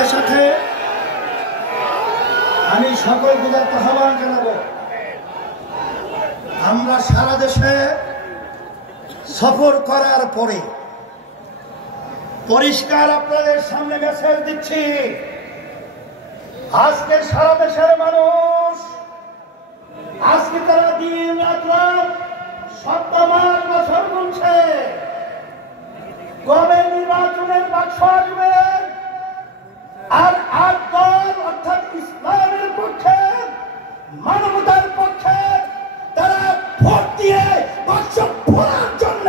সাথে সাথে আমি সকল গুজরাট আহ্বান জানাবো, আমরা সারা দেশে সফর করার পরে পরিষ্কার আপনাদের সামনে মেসেজ দিচ্ছি, আজকে সারা দেশের মানুষ আজকে তারা দিন রাত সপ্তাহ বছর গুনছে কবে নির্বাচনের বাক্স আসবে, আর ৮ দল অর্থাৎ ইসলামের পক্ষে মানবতার পক্ষে তারা ভোট দিয়ে বাক্স ভরার জন্য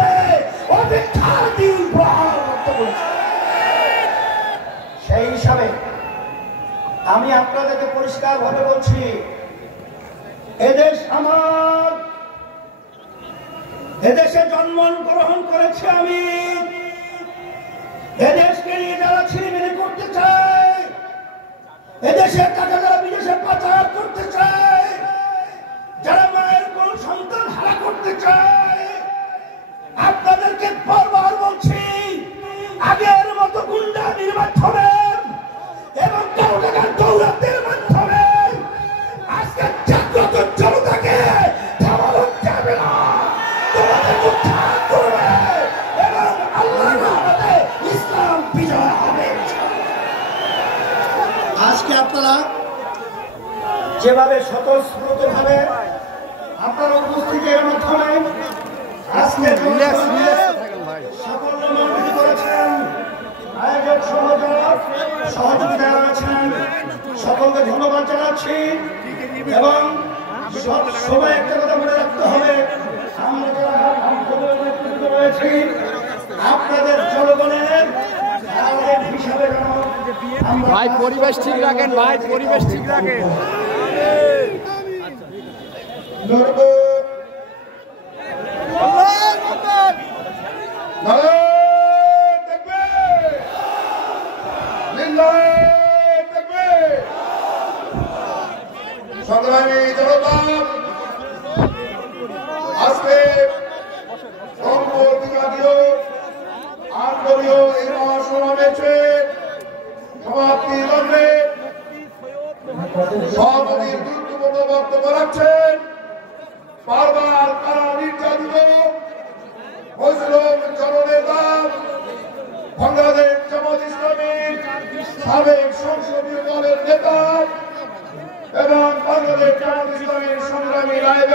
অপেক্ষার দিন প্রহার করতে বলছে। সেই হিসাবে আমি আপনাদেরকে পরিষ্কার ভাবে বলছি, এদেশ আমার, এদেশে জন্মগ্রহণ করেছে আমি, এদেশকে নিয়ে যারা ছিনিমিনি করতে চায়, এদেশের টাকা যারা বিদেশে পাচার করতে চায়, যারা মায়ের কোন সন্তান হারা করতে চায়, আপনাদেরকে বারবার বলছি, আগের মতো গুন্ডামির মাধ্যমে এবং টাকার দৌরাত্মের মাধ্যমে আজকে জাগ্রত জনতাকে থামানো যাবে না। তোমাদের উত্থান করবে এবং আল্লাহর রহমতে ইসলাম বিজয় হবে। আজকে আপনারা যেভাবে স্বতঃস্ফূর্তভাবে আপনারা উপস্থিতির মাধ্যমে আজকে সকল মনোনীত করেছেন, আয়োজক সহযোগিতা রয়েছেন, সকলকে ধন্যবাদ জানাচ্ছি। এবং সবাই একটা কথা মনে রাখতে হবে, আমরা যারা নেতৃত্ব রয়েছি আপনাদের জনগণের হিসাবে ভাই পরিবেশ ঠিক রাখেন, ভাই পরিবেশ ঠিক রাখেন। সংগ্রামী জনতা, আজকে বিভাগীয় আন্দোলনীয় এই মহাসমাবেশে সমাপ্তি লগ্নে সভাপতির গুরুত্বপূর্ণ বক্তব্য রাখছেন বারবার কারা নির্যাতিত মজলুম জননেতা বাংলাদেশ জামাত ইসলামীর সাবেক সংসদীয় দলের নেতা এবং বাংলাদেশ জামাত ইসলামীর সংগ্রামী রায়